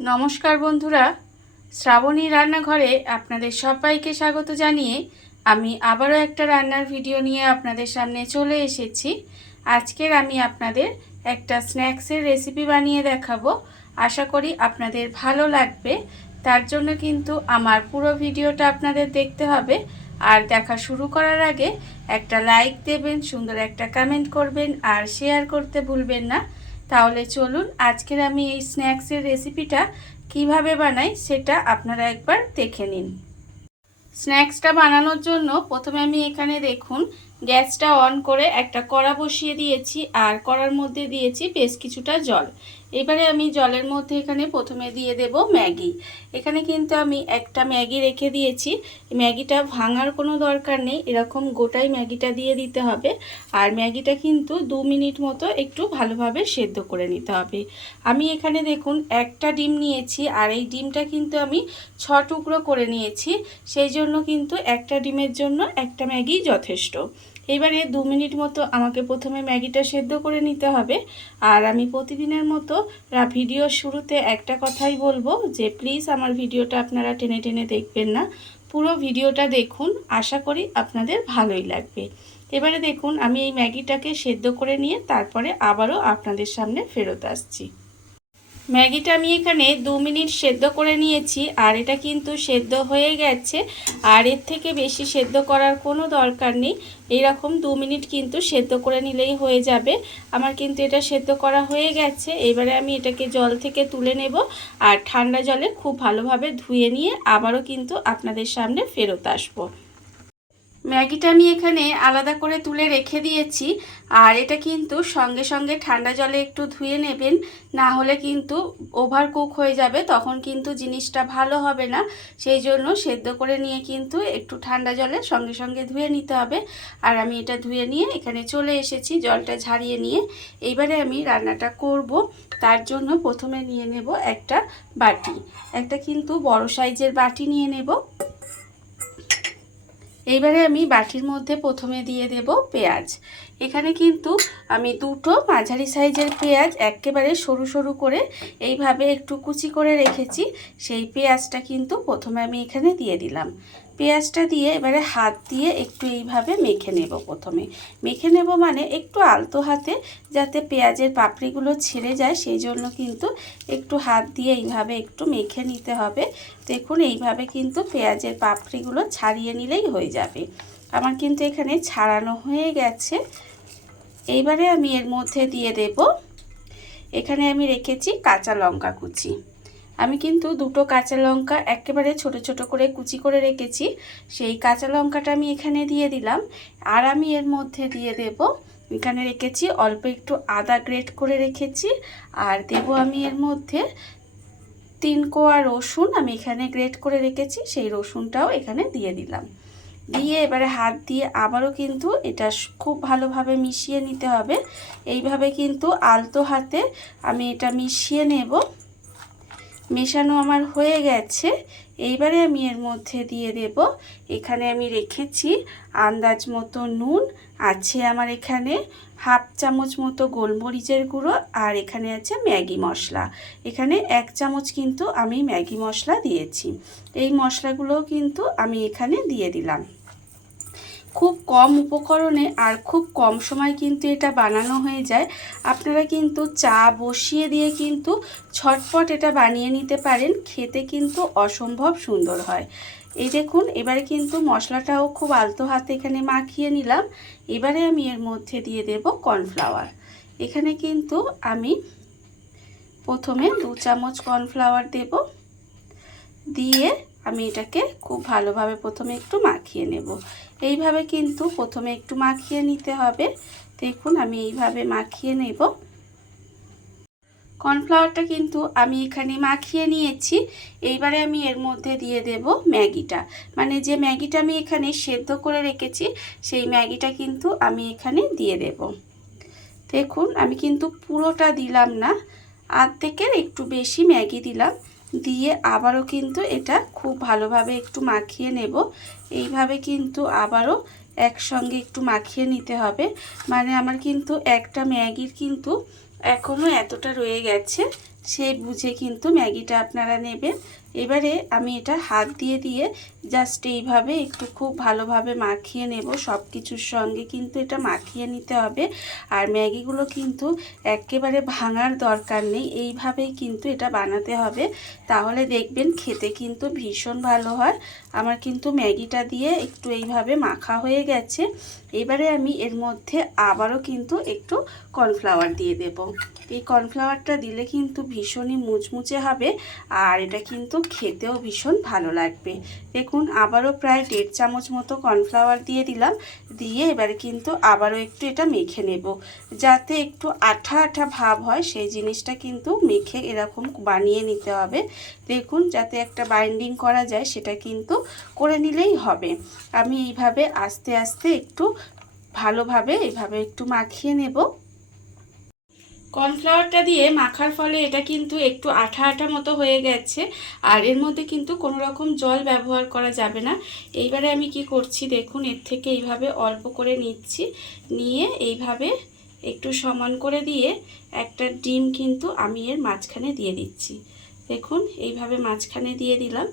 নমস্কার বন্ধুরা, শ্রাবণী রান্নাঘরে আপনাদের সবাইকে স্বাগত জানিয়ে আমি আবারও একটা রান্নার ভিডিও নিয়ে আপনাদের সামনে চলে এসেছি। আজকের আমি আপনাদের একটা স্ন্যাক্সের রেসিপি বানিয়ে দেখাবো। আশা করি আপনাদের ভালো লাগবে। তার জন্য কিন্তু আমার পুরো ভিডিওটা আপনাদের দেখতে হবে। আর দেখা শুরু করার আগে একটা লাইক দেবেন, সুন্দর একটা কমেন্ট করবেন আর শেয়ার করতে ভুলবেন না। তাহলে চলুন আজকের আমি এই স্ন্যাক্সের রেসিপিটা কিভাবে বানাই সেটা আপনারা একবার দেখে নিন। স্ন্যাক্সটা বানানোর জন্য প্রথমে আমি এখানে দেখুন গ্যাসটা অন করে একটা কড়া বসিয়ে দিয়েছি আর কড়ার মধ্যে দিয়েছি বেশ কিছুটা জল। এবারে আমি জলের মধ্যে এখানে প্রথমে দিয়ে দেব ম্যাগি। এখানে কিন্তু আমি একটা ম্যাগি রেখে দিয়েছি। ম্যাগিটা ভাঙার কোনো দরকার নেই, এরকম গোটাই ম্যাগিটা দিয়ে দিতে হবে। আর ম্যাগিটা কিন্তু 2 মিনিট মতো একটু ভালোভাবে সেদ্ধ করে নিতে হবে। আমি এখানে দেখুন একটা ডিম নিয়েছি আর এই ডিমটা কিন্তু আমি 6 টুকরো করে নিয়েছি। সেই জন্য কিন্তু একটা ডিমের জন্য একটা ম্যাগি যথেষ্ট। এবারে 2 মিনিট মতো আমাকে প্রথমে ম্যাগিটা সেদ্ধ করে নিতে হবে। আর আমি প্রতিদিনের মতো ভিডিওর শুরুতে একটা কথাই বলবো যে প্লিজ আমার ভিডিওটা আপনারা টেনে টেনে দেখবেন না, পুরো ভিডিওটা দেখুন, আশা করি আপনাদের ভালোই লাগবে। এবারে দেখুন আমি এই ম্যাগিটাকে সেদ্ধ করে নিয়ে তারপরে আবারও আপনাদের সামনে ফেরত আসছি। ম্যাগিটা আমি এখানে 2 মিনিট সেদ্ধ করে নিয়েছি আর এটা কিন্তু সেদ্ধ হয়ে গেছে। আর এর থেকে বেশি সেদ্ধ করার কোনো দরকার নেই, এইরকম 2 মিনিট কিন্তু সেদ্ধ করে নিলেই হয়ে যাবে। আমার কিন্তু এটা সেদ্ধ করা হয়ে গেছে। এবারে আমি এটাকে জল থেকে তুলে নেব আর ঠান্ডা জলে খুব ভালোভাবে ধুয়ে নিয়ে আবারও কিন্তু আপনাদের সামনে ফেরত আসবো। ম্যাগিটা আমি এখানে আলাদা করে তুলে রেখে দিয়েছি। আর এটা কিন্তু সঙ্গে সঙ্গে ঠান্ডা জলে একটু ধুয়ে নেবেন, না হলে কিন্তু ওভার কুক হয়ে যাবে, তখন কিন্তু জিনিসটা ভালো হবে না। সেই জন্য সেদ্ধ করে নিয়ে কিন্তু একটু ঠান্ডা জলে সঙ্গে সঙ্গে ধুয়ে নিতে হবে। আর আমি এটা ধুয়ে নিয়ে এখানে চলে এসেছি জলটা ঝারিয়ে নিয়ে। এইবারে আমি রান্নাটা করব। তার জন্য প্রথমে নিয়ে নেব একটা বাটি, একটা কিন্তু বড় সাইজের বাটি নিয়ে নেব। এইবারে আমি বাটির মধ্যে প্রথমে দিয়ে দেব পেঁয়াজ। এখানে কিন্তু আমি দুটো মাঝারি সাইজের পেঁয়াজ একেবারে সরু সরু করে এইভাবে একটু কুচি করে রেখেছি। সেই পেঁয়াজটা কিন্তু প্রথমে আমি এখানে দিয়ে দিলাম। পেঁয়াজটা দিয়ে এবারে হাত দিয়ে একটু এইভাবে মেখে নেব। প্রথমে মেখে নেব মানে একটু আলতো হাতে, যাতে পেঁয়াজের পাপড়িগুলো ছেড়ে যায়, সেই জন্য কিন্তু একটু হাত দিয়ে এইভাবে একটু মেখে নিতে হবে। দেখুন এইভাবে কিন্তু পেঁয়াজের পাপড়িগুলো ছাড়িয়ে নিলেই হয়ে যাবে। আমার কিন্তু এখানে ছাড়ানো হয়ে গেছে। এইবারে আমি এর মধ্যে দিয়ে দেব, এখানে আমি রেখেছি কাঁচা লঙ্কা কুচি। আমি কিন্তু দুটো কাঁচা লঙ্কা একেবারে ছোট ছোট করে কুচি করে রেখেছি, সেই কাঁচা লঙ্কাটা আমি এখানে দিয়ে দিলাম। আর আমি এর মধ্যে দিয়ে দেব, এখানে রেখেছি অল্প একটু আদা গ্রেট করে রেখেছি। আর দেব আমি এর মধ্যে 3 কোয়া রসুন আমি এখানে গ্রেট করে রেখেছি, সেই রসুনটাও এখানে দিয়ে দিলাম। দিয়ে এবারে হাত দিয়ে আবারও কিন্তু এটা খুব ভালোভাবে মিশিয়ে নিতে হবে। এইভাবে কিন্তু আলতো হাতে আমি এটা মিশিয়ে নেব। মেশানো আমার হয়ে গেছে। এইবারে আমি এর মধ্যে দিয়ে দেব, এখানে আমি রেখেছি আন্দাজ মতো নুন, আছে আমার এখানে হাফ চামচ মতো গোলমরিচের গুঁড়ো, আর এখানে আছে ম্যাগি মশলা। এখানে 1 চামচ কিন্তু আমি ম্যাগি মশলা দিয়েছি। এই মশলাগুলো কিন্তু আমি এখানে দিয়ে দিলাম। খুব কম উপকরণে আর খুব কম সময় কিন্তু এটা বানানো হয়ে যায়। আপনারা কিন্তু চা বসিয়ে দিয়ে কিন্তু ঝটপট এটা বানিয়ে নিতে পারেন, খেতে কিন্তু অসম্ভব সুন্দর হয়। এই দেখুন এবারে কিন্তু মশলাটাও খুব আলতো হাতে এখানে মাখিয়ে নিলাম। এবারে আমি এর মধ্যে দিয়ে দেব কর্নফ্লাওয়ার। এখানে কিন্তু আমি প্রথমে 2 চামচ কর্নফ্লাওয়ার দেব। দিয়ে আমি এটাকে খুব ভালোভাবে প্রথমে একটু মাখিয়ে নেব। এইভাবে কিন্তু প্রথমে একটু মাখিয়ে নিতে হবে। দেখুন আমি এইভাবে মাখিয়ে নেব। কর্নফ্লাওয়ারটা কিন্তু আমি এখানে মাখিয়ে নিয়েছি। এইবারে আমি এর মধ্যে দিয়ে দেব ম্যাগিটা, মানে যে ম্যাগিটা আমি এখানে সেদ্ধ করে রেখেছি সেই ম্যাগিটা কিন্তু আমি এখানে দিয়ে দেব। দেখুন আমি কিন্তু পুরোটা দিলাম না, অর্ধেকের একটু বেশি ম্যাগি দিলাম। দিয়ে আবারও কিন্তু এটা খুব ভালোভাবে একটু মাখিয়ে নেব। এইভাবে কিন্তু আবারও একসঙ্গে একটু মাখিয়ে নিতে হবে। মানে আমার কিন্তু একটা ম্যাগির কিন্তু এখনও এতটা রয়ে গেছে, সেই বুঝে কিন্তু ম্যাগিটা আপনারা নেবেন। এবারে আমি এটা হাত দিয়ে দিয়ে জাস্ট এইভাবে একটু খুব ভালোভাবে মাখিয়ে নেব। সব কিছুর সঙ্গে কিন্তু এটা মাখিয়ে নিতে হবে। আর ম্যাগিগুলো কিন্তু একেবারে ভাঙার দরকার নেই, এইভাবেই কিন্তু এটা বানাতে হবে, তাহলে দেখবেন খেতে কিন্তু ভীষণ ভালো হয়। আমার কিন্তু ম্যাগিটা দিয়ে একটু এইভাবে মাখা হয়ে গেছে। এবারে আমি এর মধ্যে আবারও কিন্তু একটু কর্নফ্লাওয়ার দিয়ে দেব। এই কর্নফ্লাওয়ারটা দিলে কিন্তু ভীষণই মুচমুচে হবে, আর এটা কিন্তু খেতেও ভীষণ ভালো লাগবে। দেখুন আবারও প্রায় 1.5 চামচ মতো কর্নফ্লাওয়ার দিয়ে দিলাম। দিয়ে এবারে কিন্তু আবারও একটু এটা মেখে নেব, যাতে একটু আঠা আঠা ভাব হয় সেই জিনিসটা কিন্তু মেখে এরকম বানিয়ে নিতে হবে। দেখুন যাতে একটা বাইন্ডিং করা যায় সেটা কিন্তু করে নিলেই হবে। আমি এইভাবে আস্তে আস্তে একটু ভালোভাবে এইভাবে একটু মাখিয়ে নেব। কর্নফ্লাওয়ারটা দিয়ে মাখার ফলে এটা কিন্তু একটু আঠা আঠা মতো হয়ে গেছে, আর এর মধ্যে কিন্তু কোনো রকম জল ব্যবহার করা যাবে না। এইবারে আমি কি করছি দেখুন, এর থেকে এইভাবে অল্প করে নিচ্ছি, নিয়ে এইভাবে একটু সমান করে দিয়ে একটা ডিম কিন্তু আমি এর মাঝখানে দিয়ে দিচ্ছি। দেখুন এইভাবে মাঝখানে দিয়ে দিলাম,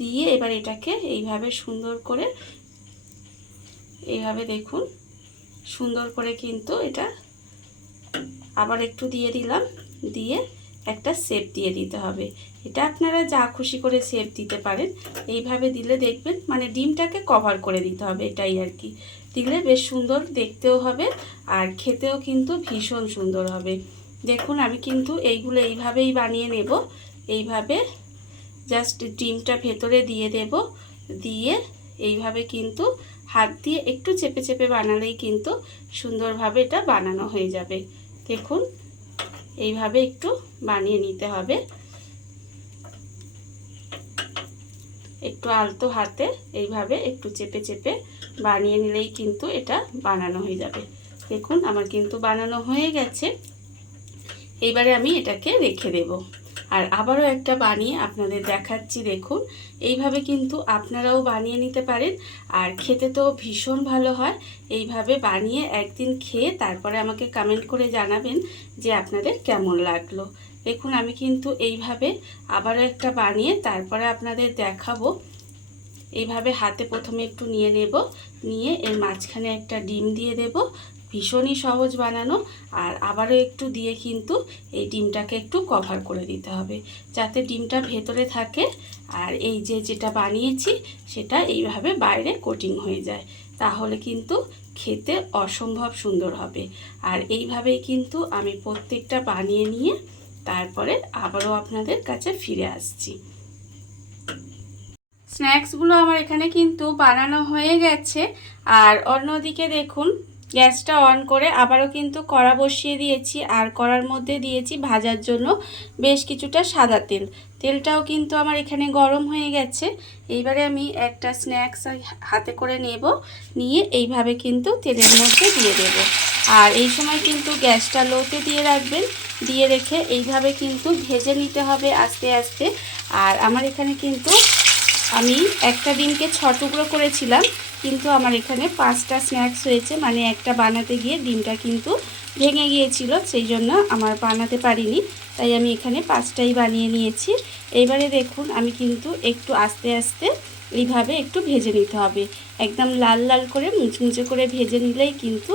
দিয়ে এবার এটাকে এইভাবে সুন্দর করে এইভাবে দেখুন সুন্দর করে কিন্তু এটা আবার একটু দিয়ে দিলাম, দিয়ে একটা শেপ দিয়ে দিতে হবে। এটা আপনারা যা খুশি করে শেপ দিতে পারেন। এইভাবে দিলে দেখবেন মানে ডিমটাকে কভার করে দিতে হবে, এটাই আর কি। দিলে বেশ সুন্দর দেখতেও হবে আর খেতেও কিন্তু ভীষণ সুন্দর হবে। দেখুন আমি কিন্তু এইগুলো এইভাবেই বানিয়ে নেব। এইভাবে জাস্ট ডিমটা ভেতরে দিয়ে দেব, দিয়ে এইভাবে কিন্তু হাত দিয়ে একটু চেপে চেপে বানালেই কিন্তু সুন্দরভাবে এটা বানানো হয়ে যাবে। দেখুন এইভাবে একটু বানিয়ে নিতে হবে, একটু আলতো হাতে এইভাবে একটু চেপে চেপে বানিয়ে নিলেই কিন্তু এটা বানানো হয়ে যাবে। দেখুন আমার কিন্তু বানানো হয়ে গেছে। এইবারে আমি এটাকে রেখে দেব, আর আবারও একটা বানিয়ে আপনাদের দেখাচ্ছি। দেখুন এইভাবে কিন্তু আপনারাও বানিয়ে নিতে পারেন, আর খেতে তো ভীষণ ভালো হয়। এইভাবে বানিয়ে একদিন খেয়ে তারপরে আমাকে কমেন্ট করে জানাবেন যে আপনাদের কেমন লাগলো। দেখুন আমি কিন্তু এইভাবে আবারও একটা বানিয়ে তারপরে আপনাদের দেখাবো। এইভাবে হাতে প্রথমে একটু নিয়ে নেব, নিয়ে এর মাঝখানে একটা ডিম দিয়ে দেব। ভীষণই সহজ বানানো, আর আবারও একটু দিয়ে কিন্তু এই ডিমটাকে একটু কভার করে দিতে হবে যাতে ডিমটা ভেতরে থাকে, আর এই যে যেটা বানিয়েছি সেটা এইভাবে বাইরে কোটিং হয়ে যায়, তাহলে কিন্তু খেতে অসম্ভব সুন্দর হবে। আর এইভাবেই কিন্তু আমি প্রত্যেকটা বানিয়ে নিয়ে তারপরে আবারও আপনাদের কাছে ফিরে আসছি। স্ন্যাক্সগুলো আমার এখানে কিন্তু বানানো হয়ে গেছে, আর অন্যদিকে দেখুন গ্যাসটা অন করে আবারও কিন্তু কড়া বসিয়ে দিয়েছি, আর কড়ার মধ্যে দিয়েছি ভাজার জন্য বেশ কিছুটা সাদা তেল। তেলটাও কিন্তু আমার এখানে গরম হয়ে গেছে। এইবারে আমি একটা স্ন্যাক্স হাতে করে নেব, নিয়ে এইভাবে কিন্তু তেলের মধ্যে দিয়ে দেব। আর এই সময় কিন্তু গ্যাসটা লোতে দিয়ে রাখবেন, দিয়ে রেখে এইভাবে কিন্তু ভেজে নিতে হবে আস্তে আস্তে। আর আমার এখানে কিন্তু আমি একটা ডিমকে 6 টুকরো করেছিলাম, কিন্তু আমার এখানে 5টা স্ন্যাক্স হয়েছে, মানে একটা বানাতে গিয়ে ডিমটা কিন্তু ভেঙে গিয়েছিল, সেই জন্য আমার বানাতে পারিনি, তাই আমি এখানে 5টাই বানিয়ে নিয়েছি। এইবারে দেখুন আমি কিন্তু একটু আস্তে আস্তে এইভাবে একটু ভেজে নিতে হবে, একদম লাল লাল করে মুচমুচে করে ভেজে নিলেই কিন্তু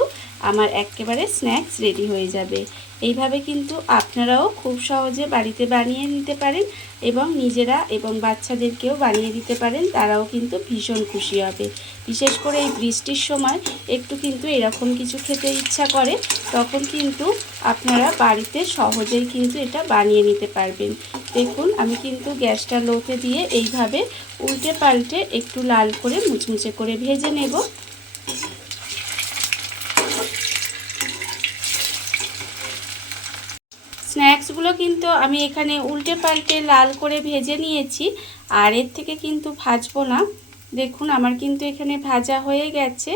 আমার একেবারে স্ন্যাক্স রেডি হয়ে যাবে। এইভাবে কিন্তু আপনারাও খুব সহজে বাড়িতে বানিয়ে নিতে পারেন, এবং নিজেরা এবং বাচ্চাদেরকেও বানিয়ে দিতে পারেন, তারাও কিন্তু ভীষণ খুশি হবে। বিশেষ করে এই বৃষ্টির সময় একটু কিন্তু এরকম কিছু খেতে ইচ্ছা করে, তখন কিন্তু আপনারা বাড়িতে সহজেই কিন্তু এটা বানিয়ে নিতে পারবেন। দেখুন আমি কিন্তু গ্যাসটা লোতে দিয়ে এইভাবে উল্টে পাল্টে একটু লাল করে মুচমুচে করে ভেজে নেব। স্ন্যাক্সগুলো কিন্তু আমি এখানে উল্টে পাল্টে লাল করে ভেজে নিয়েছি, আর এর থেকে কিন্তু ভাজবো না। দেখুন আমার কিন্তু এখানে ভাজা হয়ে গেছে,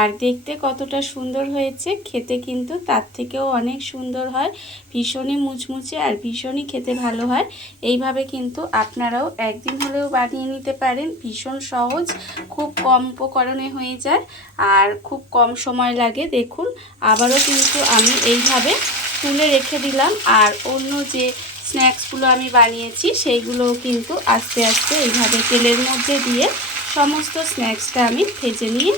আর দেখতে কতটা সুন্দর হয়েছে, খেতে কিন্তু তার থেকেও অনেক সুন্দর হয়। ভীষণই মুচমুচে আর ভীষণই খেতে ভালো হয়। এইভাবে কিন্তু আপনারাও একদিন হলেও বানিয়ে নিতে পারেন, ভীষণ সহজ, খুব কম উপকরণে হয়ে যায় আর খুব কম সময় লাগে। দেখুন আবারও কিন্তু আমি এইভাবে তুলে রেখে দিলাম, আর অন্য যে স্ন্যাক্সগুলো আমি বানিয়েছি সেইগুলোও কিন্তু আস্তে আস্তে এইভাবে তেলের মধ্যে দিয়ে সমস্ত স্ন্যাক্সটা আমি ভেজে নিয়ে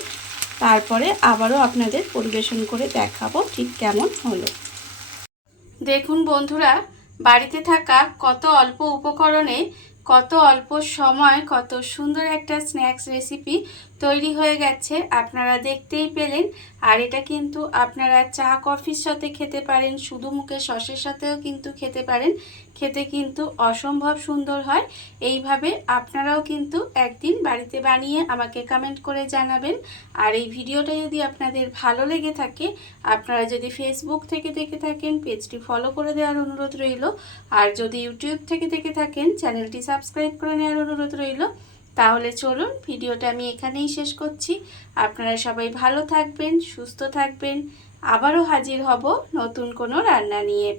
তারপরে আবারও আপনাদের পরিবেশন করে দেখাবো ঠিক কেমন হলো। দেখুন বন্ধুরা, বাড়িতে থাকা কত অল্প উপকরণে কত অল্প সময় কত সুন্দর একটা স্ন্যাক্স রেসিপি তৈরি হয়ে গেছে, আপনারা দেখতেই পেলেন। আর এটা কিন্তু আপনারা চা কফির সাথে খেতে পারেন, শুধু মুখে সসের সাথেও কিন্তু খেতে পারেন, খেতে কিন্তু অসম্ভব সুন্দর হয়। এইভাবে আপনারাও কিন্তু একদিন বাড়িতে বানিয়ে আমাকে কমেন্ট করে জানাবেন। আর এই ভিডিওটা যদি আপনাদের ভালো লেগে থাকে, আপনারা যদি ফেসবুক থেকে দেখে থাকেন পেজটি ফলো করে দেওয়ার অনুরোধ রইল, আর যদি ইউটিউব থেকে দেখে থাকেন চ্যানেলটি সাবস্ক্রাইব করে নেওয়ার অনুরোধ রইল। তাহলে চলুন ভিডিওটা আমি এখানেই শেষ করছি। আপনারা সবাই ভালো থাকবেন, সুস্থ থাকবেন। আবারও হাজির হব নতুন কোনো রান্না নিয়ে।